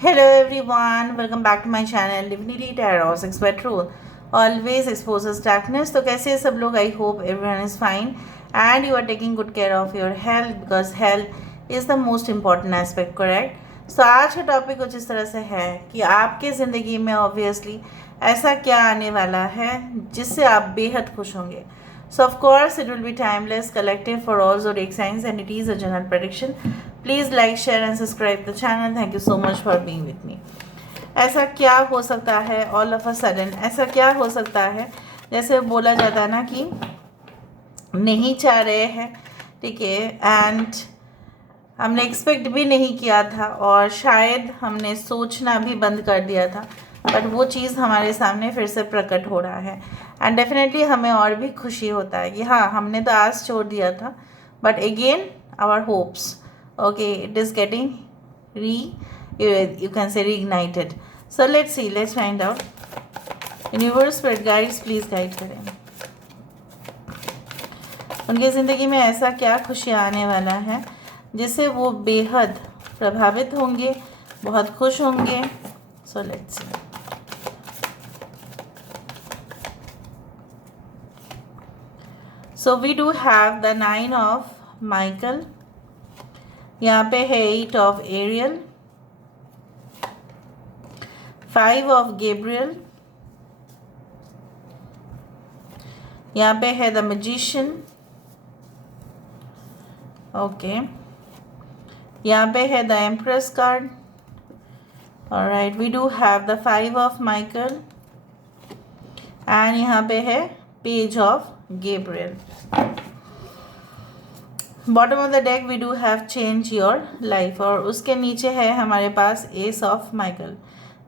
Hello everyone, welcome back to my channel Divinity Tarot 6 by Truth. Always exposes darkness. तो कैसे हैं सब लोग? I hope everyone is fine and you are taking good care of your health because health is the most important aspect, correct? So आज का topic कुछ इस तरह से है कि आपके ज़िंदगी में ऑब्वियसली ऐसा क्या आने वाला है जिससे आप बेहद खुश होंगे. So of course it will be timeless, collective for all zodiac signs and it is a general prediction. Please like, share and subscribe the channel. Thank you so much for being with me. ऐसा क्या हो सकता है all of a sudden? ऐसा क्या हो सकता है जैसे बोला जाता है ना कि नहीं चाह रहे हैं, ठीक है, एंड हमने एक्सपेक्ट भी नहीं किया था और शायद हमने सोचना भी बंद कर दिया था, बट वो चीज़ हमारे सामने फिर से प्रकट हो रहा है एंड डेफिनेटली हमें और भी खुशी होता है कि हाँ, हमने तो आस छोड़ दिया था but again our hopes, okay, it is getting you can say reignited. So let's find out. Universe spirit guides, please guide करें. उनकी ज़िंदगी में ऐसा क्या खुशियाँ आने वाला है जिससे वो बेहद प्रभावित होंगे, बहुत खुश होंगे. So let's see. So we do have the 9 of Michael. यहाँ पे है 8 of Ariel, 5 of Gabriel, यहाँ पे है द मैजिशियन, ओके, यहाँ पे है the empress card. Alright, we do have the 5 of Michael and यहाँ पे है page of Gabriel. Bottom of the deck we do have change your life और उसके नीचे है हमारे पास ace of Michael,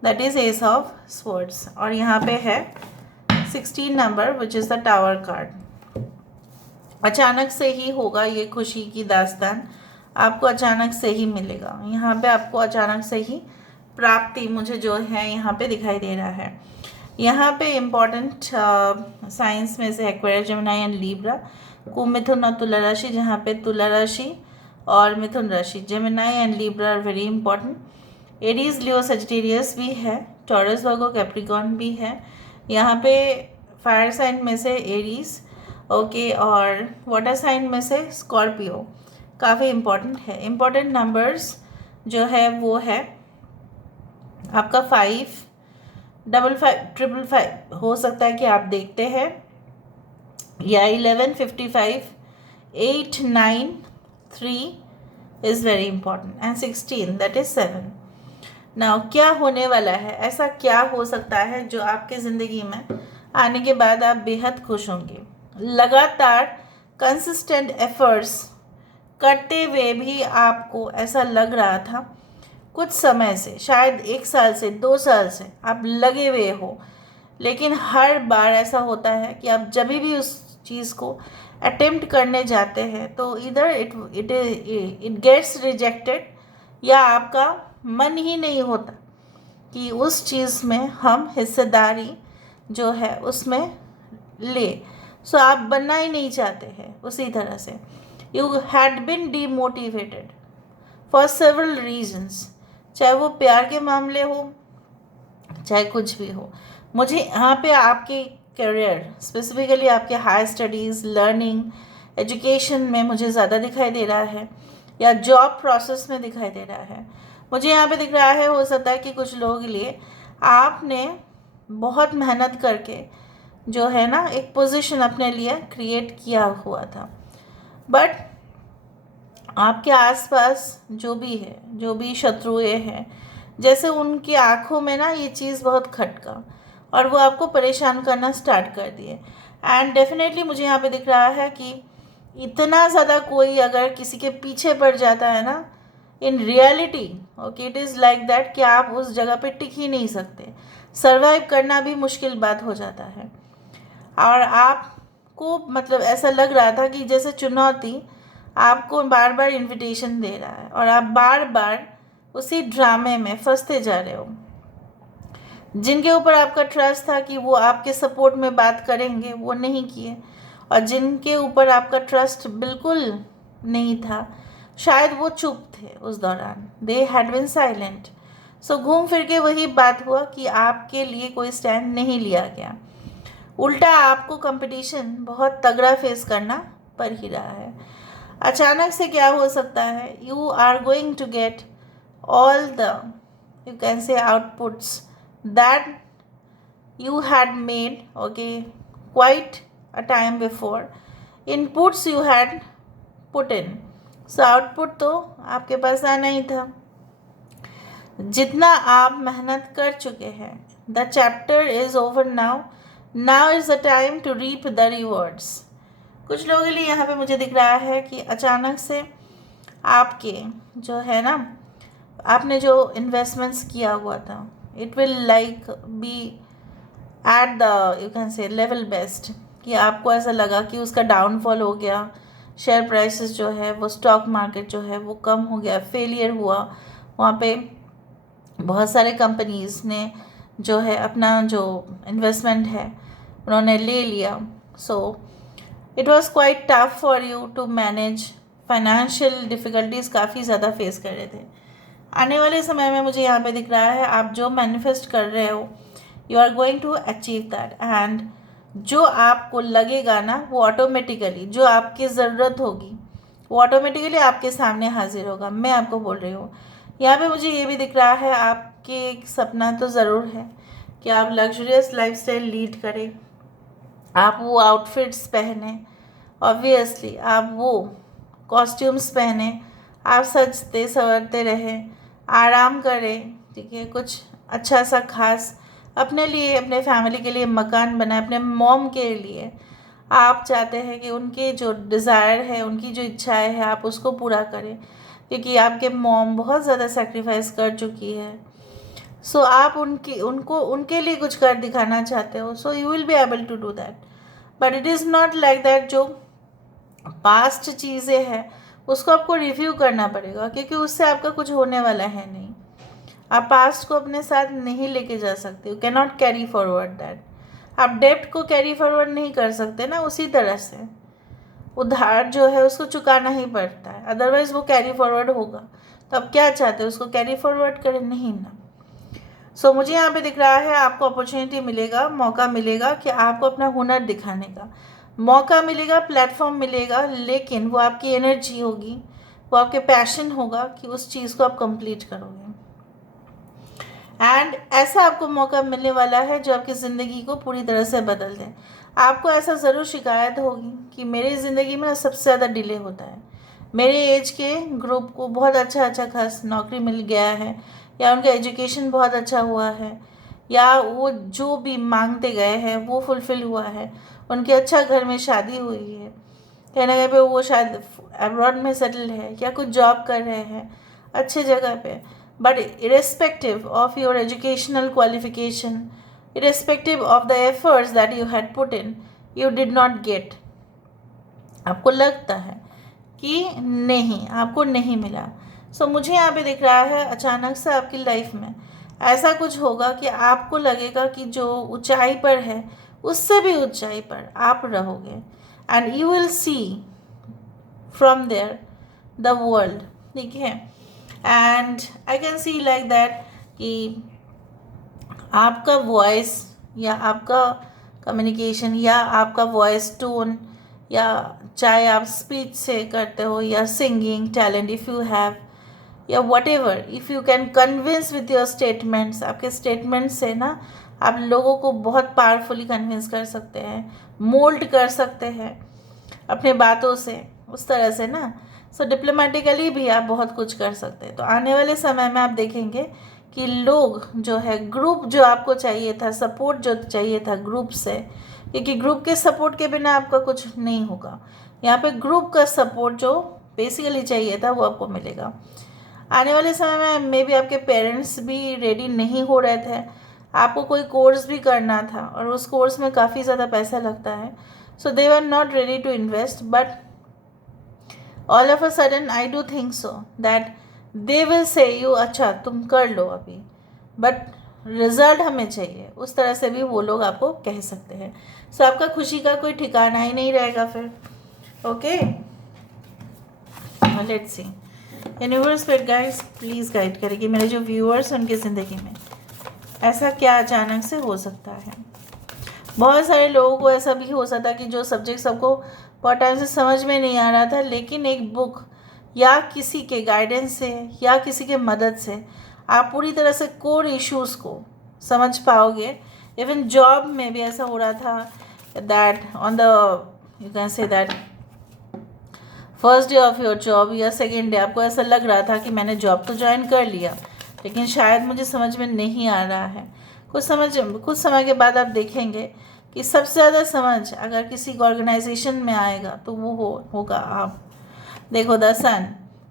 that is ace of swords और यहाँ पे है 16 number which is the tower card. अचानक से ही होगा ये खुशी की दास्तान, आपको अचानक से ही मिलेगा. यहाँ पे आपको अचानक से ही प्राप्ति मुझे जो है यहाँ पे दिखाई दे रहा है. यहाँ पे इम्पॉर्टेंट साइंस में से एक्वेरियस, जेमिनी एंड लीब्रा, कुंभ, मिथुन और तुला राशि, जहाँ पे तुला राशि और मिथुन राशि, Gemini and Libra are very important. Aries, Leo, Sagittarius भी है, टॉरस, वर्गो, कैप्रिकॉर्न भी है. यहाँ पे फायर साइन में से एरीज, ओके, और वाटर साइन में से स्कॉर्पियो काफ़ी इम्पॉर्टेंट है. इम्पॉर्टेंट नंबर्स जो है वो है आपका 5, 55, 555 हो सकता है कि आप देखते हैं, या 11, 55, 8, 9, 3 is very important and 16 that is 7. Now क्या होने वाला है, ऐसा क्या हो सकता है जो आपके ज़िंदगी में आने के बाद आप बेहद खुश होंगे. लगातार कंसिस्टेंट एफर्ट्स करते हुए भी आपको ऐसा लग रहा था कुछ समय से, शायद 1 साल से 2 साल से आप लगे हुए हो, लेकिन हर बार ऐसा होता है कि आप जब भी उस चीज़ को अटेम्प्ट करने जाते हैं तो इधर इट गेट्स रिजेक्टेड या आपका मन ही नहीं होता कि उस चीज़ में हम हिस्सेदारी जो है उसमें ले. सो आप बनना ही नहीं चाहते हैं उसी तरह से. You had been demotivated for several reasons, चाहे वो प्यार के मामले हो, चाहे कुछ भी हो. मुझे यहाँ पे आपके करियर, स्पेसिफिकली आपके हायर स्टडीज़, लर्निंग, एजुकेशन में मुझे ज़्यादा दिखाई दे रहा है या जॉब प्रोसेस में दिखाई दे रहा है. मुझे यहाँ पे दिख रहा है, हो सकता है कि कुछ लोगों के लिए आपने बहुत मेहनत करके जो है ना एक पोजीशन अपने लिए क्रिएट किया हुआ था, बट आपके आसपास जो भी है, जो भी शत्रुएं हैं, जैसे उनकी आँखों में ना ये चीज़ बहुत खटका और वो आपको परेशान करना स्टार्ट कर दिए. एंड डेफिनेटली मुझे यहाँ पे दिख रहा है कि इतना ज़्यादा कोई अगर किसी के पीछे पड़ जाता है ना, in reality okay it is like that कि आप उस जगह पे टिक ही नहीं सकते, सर्वाइव करना भी मुश्किल बात हो जाता है. और आपको मतलब ऐसा लग रहा था कि जैसे चुनौती आपको बार बार इनविटेशन दे रहा है और आप बार बार उसी ड्रामे में फंसते जा रहे हो. जिनके ऊपर आपका ट्रस्ट था कि वो आपके सपोर्ट में बात करेंगे, वो नहीं किए, और जिनके ऊपर आपका ट्रस्ट बिल्कुल नहीं था, शायद वो चुप थे उस दौरान, दे हैड बिन साइलेंट. सो घूम फिर के वही बात हुआ कि आपके लिए कोई स्टैंड नहीं लिया गया, उल्टा आपको कंपटीशन बहुत तगड़ा फेस करना पड़ ही रहा है। अचानक से क्या हो सकता है, you are going to get all the you can say outputs that you had made, okay, quite a time before. Inputs you had put in, so output तो आपके पास आना ही था। जितना आप मेहनत कर चुके हैं, the chapter is over now. Now is the time to reap the rewards. कुछ लोगों के लिए यहाँ पे मुझे दिख रहा है कि अचानक से आपके जो है ना, आपने जो इन्वेस्टमेंट्स किया हुआ था, it will like be at the you can से लेवल बेस्ट, कि आपको ऐसा लगा कि उसका डाउनफॉल हो गया, शेयर प्राइसेस जो है वो, स्टॉक मार्केट जो है वो कम हो गया, फेलियर हुआ, वहाँ पे बहुत सारे कंपनीज़ ने जो है अपना जो इन्वेस्टमेंट है उन्होंने ले लिया। So it was quite tough for you to manage, financial difficulties काफ़ी ज़्यादा फेस कर रहे थे। आने वाले समय में मुझे यहाँ पे दिख रहा है आप जो मैनिफेस्ट कर रहे हो, you are going to achieve that, and जो आपको लगेगा ना वो ऑटोमेटिकली, जो आपकी ज़रूरत होगी वो ऑटोमेटिकली आपके सामने हाजिर होगा। मैं आपको बोल रही हूँ, यहाँ पे मुझे ये भी दिख रहा है आपके एक सपना तो ज़रूर है कि आप लग्जरियस लाइफस्टाइल लीड करें, आप वो आउटफिट्स पहने, ऑब्वियसली आप वो कॉस्ट्यूम्स पहने, आप सजते संवरते रहें, आराम करें, ठीक है, कुछ अच्छा सा खास अपने लिए, अपने फैमिली के लिए मकान बनाए, अपने मॉम के लिए आप चाहते हैं कि उनके जो डिज़ायर है, उनकी जो इच्छाएं है, आप उसको पूरा करें, क्योंकि आपके मॉम बहुत ज़्यादा सेक्रीफाइस कर चुकी है। सो आप उनके लिए कुछ कर दिखाना चाहते हो, so you will be able to do that, but it is not like that. जो पास्ट चीज़ें हैं उसको आपको रिव्यू करना पड़ेगा, क्योंकि उससे आपका कुछ होने वाला है नहीं। आप पास्ट को अपने साथ नहीं लेके जा सकते, you can not carry forward that. आप डेप्ट को कैरी फॉरवर्ड नहीं कर सकते ना, उसी तरह से उधार जो है उसको चुकाना ही पड़ता है, अदरवाइज़ वो कैरी फॉरवर्ड होगा। तो आप क्या चाहते हो, उसको कैरी फॉरवर्ड करें, नहीं ना। सो मुझे यहाँ पे दिख रहा है आपको अपॉर्चुनिटी मिलेगा, मौका मिलेगा कि आपको अपना हुनर दिखाने का मौका मिलेगा, प्लेटफॉर्म मिलेगा, लेकिन वो आपकी एनर्जी होगी, वो आपके पैशन होगा कि उस चीज़ को आप कंप्लीट करोगे। एंड ऐसा आपको मौका मिलने वाला है जो आपकी ज़िंदगी को पूरी तरह से बदल दे। आपको ऐसा ज़रूर शिकायत होगी कि मेरी ज़िंदगी में सबसे ज़्यादा डिले होता है, मेरे एज के ग्रुप को बहुत अच्छा खास नौकरी मिल गया है, या उनका एजुकेशन बहुत अच्छा हुआ है, या वो जो भी मांगते गए हैं वो फुलफ़िल हुआ है, उनके अच्छा घर में शादी हुई है, कहीं ना कहीं पे वो शायद अब्रॉड में सेटल है, या कुछ जॉब कर रहे हैं अच्छे जगह पे। But irrespective of your educational qualification, irrespective of the efforts that you had put in, you did not get. आपको लगता है कि नहीं, आपको नहीं मिला। सो मुझे यहाँ पे दिख रहा है अचानक से आपकी लाइफ में ऐसा कुछ होगा कि आपको लगेगा कि जो ऊंचाई पर है उससे भी ऊंचाई पर आप रहोगे, and you will see from there the world, ठीक है। And I can see like that कि आपका वॉइस या आपका कम्युनिकेशन या आपका वॉइस टोन, या चाहे आप स्पीच से करते हो या singing talent if you have, या whatever, if you can convince with your statements, आपके स्टेटमेंट्स से ना आप लोगों को बहुत पावरफुली कन्विंस कर सकते हैं, मोल्ड कर सकते हैं अपने बातों से, उस तरह से ना। सो डिप्लोमेटिकली भी आप बहुत कुछ कर सकते हैं। तो आने वाले समय में आप देखेंगे कि लोग जो है, ग्रुप जो आपको चाहिए था, सपोर्ट जो चाहिए था ग्रुप से, क्योंकि ग्रुप के सपोर्ट के बिना आपका कुछ नहीं होगा, यहाँ पे ग्रुप का सपोर्ट जो बेसिकली चाहिए था वो आपको मिलेगा। आने वाले समय में मे बी आपके पेरेंट्स भी रेडी नहीं हो रहे थे, आपको कोई कोर्स भी करना था और उस कोर्स में काफ़ी ज़्यादा पैसा लगता है, so they were not ready to invest, but all of a sudden I do think so that they will say you अच्छा तुम कर लो अभी, बट रिजल्ट हमें चाहिए, उस तरह से भी वो लोग आपको कह सकते हैं। सो आपका खुशी का कोई ठिकाना ही नहीं रहेगा फिर। Okay, let's see. यूनिवर्स पर गाइस प्लीज़ गाइड करें कि मेरे जो व्यूअर्स हैं उनकी ज़िंदगी में ऐसा क्या अचानक से हो सकता है। बहुत सारे लोगों को ऐसा भी हो सकता है कि जो सब्जेक्ट सबको बहुत टाइम से समझ में नहीं आ रहा था, लेकिन एक बुक या किसी के गाइडेंस से या किसी के मदद से आप पूरी तरह से कोर इश्यूज़ को समझ पाओगे। इवन जॉब में भी ऐसा हो रहा था that on the you can say that first day of your job या सेकेंड डे आपको ऐसा लग रहा था कि मैंने जॉब तो ज्वाइन कर लिया, लेकिन शायद मुझे समझ में नहीं आ रहा है। कुछ समय के बाद आप देखेंगे कि सबसे ज़्यादा समझ अगर किसी ऑर्गेनाइजेशन में आएगा तो वो होगा आप। देखो, the sun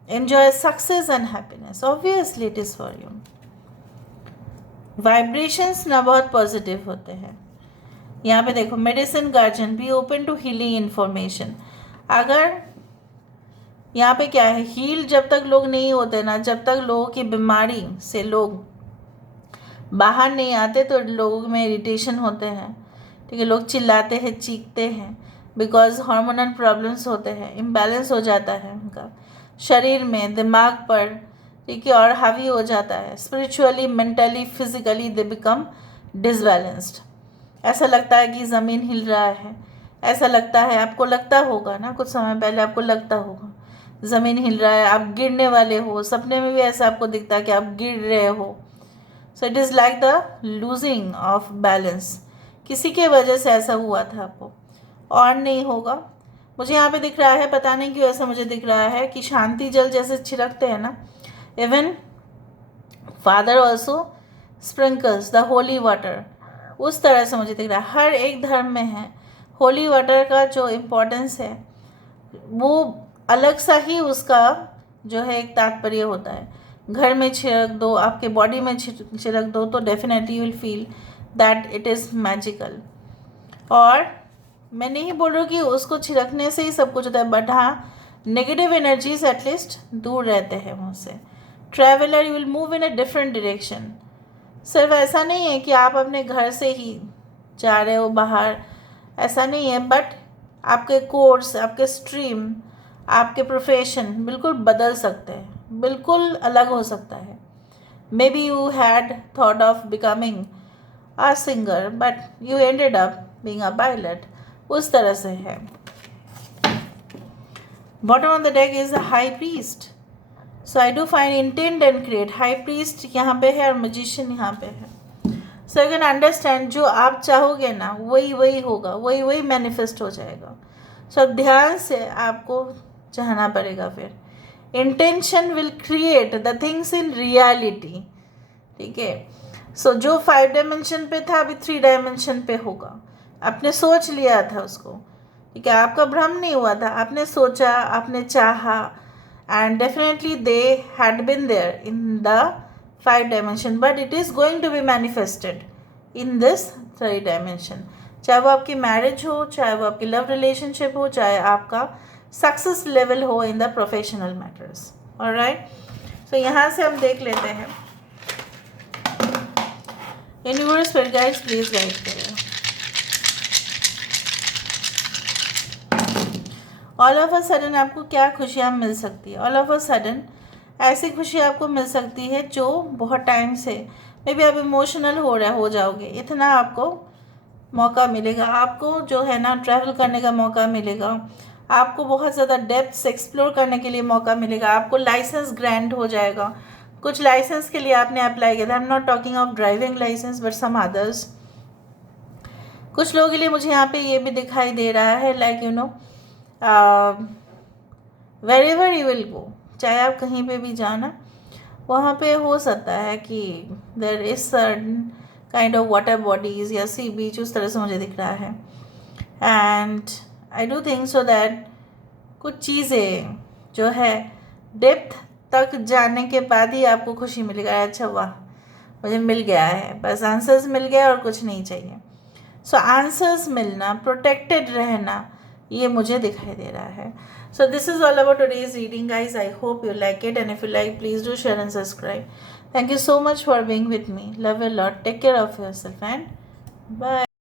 enjoy success and happiness, obviously it is for you. Vibrations ना बहुत पॉजिटिव होते हैं। यहाँ पे देखो, medicine guardian be open to healing information. अगर यहाँ पे क्या है, हील जब तक लोग नहीं होते ना, जब तक लोगों की बीमारी से लोग बाहर नहीं आते तो लोगों में इरिटेशन होते हैं, ठीक है। लोग चिल्लाते हैं, चीखते हैं, बिकॉज हार्मोनल प्रॉब्लम्स होते हैं, इम्बैलेंस हो जाता है उनका शरीर में, दिमाग पर, ठीक है, और हावी हो जाता है। Spiritually, mentally, physically they become disbalanced. ऐसा लगता है कि ज़मीन हिल रहा है, ऐसा लगता है, आपको लगता होगा ना, कुछ समय पहले आपको लगता होगा ज़मीन हिल रहा है, आप गिरने वाले हो, सपने में भी ऐसा आपको दिखता है कि आप गिर रहे हो। So it is like the losing of balance. किसी के वजह से ऐसा हुआ था आपको, और नहीं होगा। मुझे यहाँ पे दिख रहा है, पता नहीं क्यों ऐसा मुझे दिख रहा है कि शांति जल जैसे छिड़कते हैं ना, even father also sprinkles the holy water, उस तरह से मुझे दिख रहा है। हर एक धर्म में है होली वाटर का जो इम्पोर्टेंस है, वो अलग सा ही उसका जो है एक तात्पर्य होता है। घर में छिड़क दो, आपके बॉडी में छिड़क दो, तो definitely you will feel that it is magical. और मैं नहीं बोल रही हूँ कि उसको छिड़कने से ही सब कुछ होता है, बट हाँ, नेगेटिव एनर्जीज एटलीस्ट दूर रहते हैं वहाँ से। Traveller, you will move in a different direction. सिर्फ ऐसा नहीं है कि आप अपने घर से ही जा रहे हो बाहर, ऐसा नहीं है, बट आपके कोर्स, आपके स्ट्रीम, आपके प्रोफेशन बिल्कुल बदल सकते हैं, बिल्कुल अलग हो सकता है। May be you had thought of becoming a singer but you ended up being a pilot, उस तरह से है। Bottom of the deck is the high priest. So I do find intent and create. High priest यहाँ पे है और magician यहाँ पे है। सो यू कैन अंडरस्टैंड, जो आप चाहोगे ना वही वही होगा, वही वही मैनिफेस्ट हो जाएगा। सो ध्यान से आपको चाहना पड़ेगा। फिर intention will create the things in reality, ठीक है। सो जो 5 डायमेंशन पे था अभी 3 डायमेंशन पे होगा। आपने सोच लिया था उसको, ठीक है, आपका भ्रम नहीं हुआ था, आपने सोचा, आपने चाहा, and definitely they had been there in the 5 dimension, but it is going to be manifested in this 3 dimension. चाहे वो आपकी मैरिज हो, चाहे वो आपकी लव रिलेशनशिप हो, चाहे आपका सक्सेस लेवल हो in the professional matters. Alright, so यहाँ से हम देख लेते हैं यूनिवर्स पर गाइड्स प्लीज गाइड करें। ऑल ऑफ अ सडन आपको क्या खुशियाँ मिल सकती है? ऑल ऑफ अ सडन ऐसी खुशी आपको मिल सकती है जो बहुत टाइम से मे बी आप इमोशनल हो जाओगे, इतना आपको मौका मिलेगा। आपको जो है ना ट्रैवल करने का मौका मिलेगा, आपको बहुत ज़्यादा डेप्थ्स एक्सप्लोर करने के लिए मौका मिलेगा, आपको लाइसेंस ग्रांट हो जाएगा। कुछ लाइसेंस के लिए आपने अप्लाई किया था, I am not talking of driving licence but some others. कुछ लोगों के लिए मुझे यहाँ पे ये भी दिखाई दे रहा है, like you know wherever you will go, चाहे आप कहीं पे भी जाना, वहाँ पे हो सकता है कि there is certain kind of water bodies या सी बीच, उस तरह से मुझे दिख रहा है। And I do think so that कुछ चीज़ें जो है डेप्थ तक जाने के बाद ही आपको खुशी मिलेगा। अच्छा वाह, मुझे मिल गया है, बस आंसर्स मिल गए और कुछ नहीं चाहिए। सो आंसर्स मिलना, प्रोटेक्टेड रहना, ये मुझे दिखाई दे रहा है। So this is all about today's reading guys. I hope you like it, and if you like please do share and subscribe. Thank you so much for being with me. Love you a lot. Take care of yourself and bye.